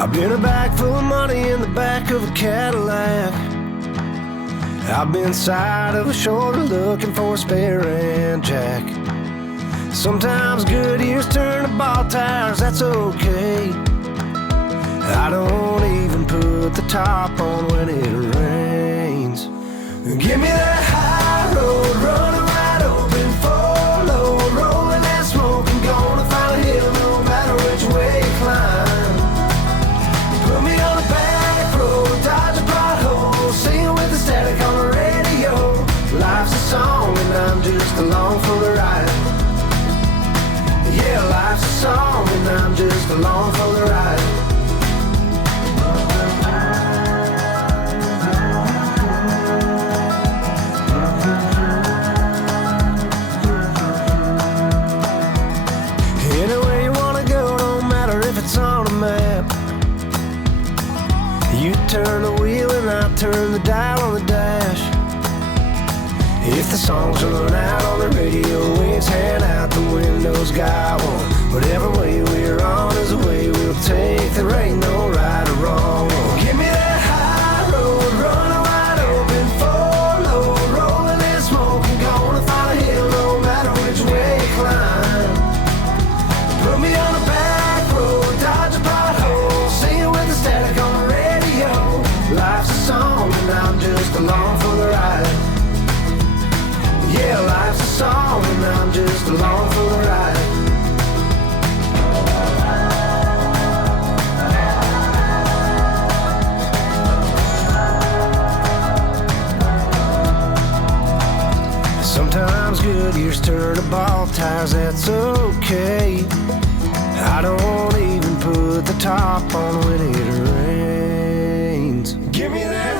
I've been a bag full of money in the back of a Cadillac. I've been side of a shoulder looking for a spare end jack. Sometimes good years turn to ball tires, that's okay. I don't even put the top on when it rains. Give me that high road, running wide open, full load, rolling and smoking, gonna find a hill no matter which way you climb. Put me on a back road, dodge a pothole, singing with the static on the radio. Life's a song and I'm just along for the ride. Yeah, life's a song and I'm just along for the ride. Anywhere you wanna go, don't matter if it's on a map. You turn the wheel and I turn the dial on the dash. If the songs run out on the radio, it's hand out the windows, got one. Whatever way we're on is the way we'll take. There ain't no right or wrong. Give me that high road, running wide open, full load, rolling and smoking, gonna find a hill no matter which way you climb. Put me on a back road, dodge a pothole, singing with the static on the radio. Life's a song and I'm just along for the ride. Yeah, life's a song and I'm just along for the ride. Sometimes good years turn to ball tires, that's okay. I don't even put the top on when it rains. Give me that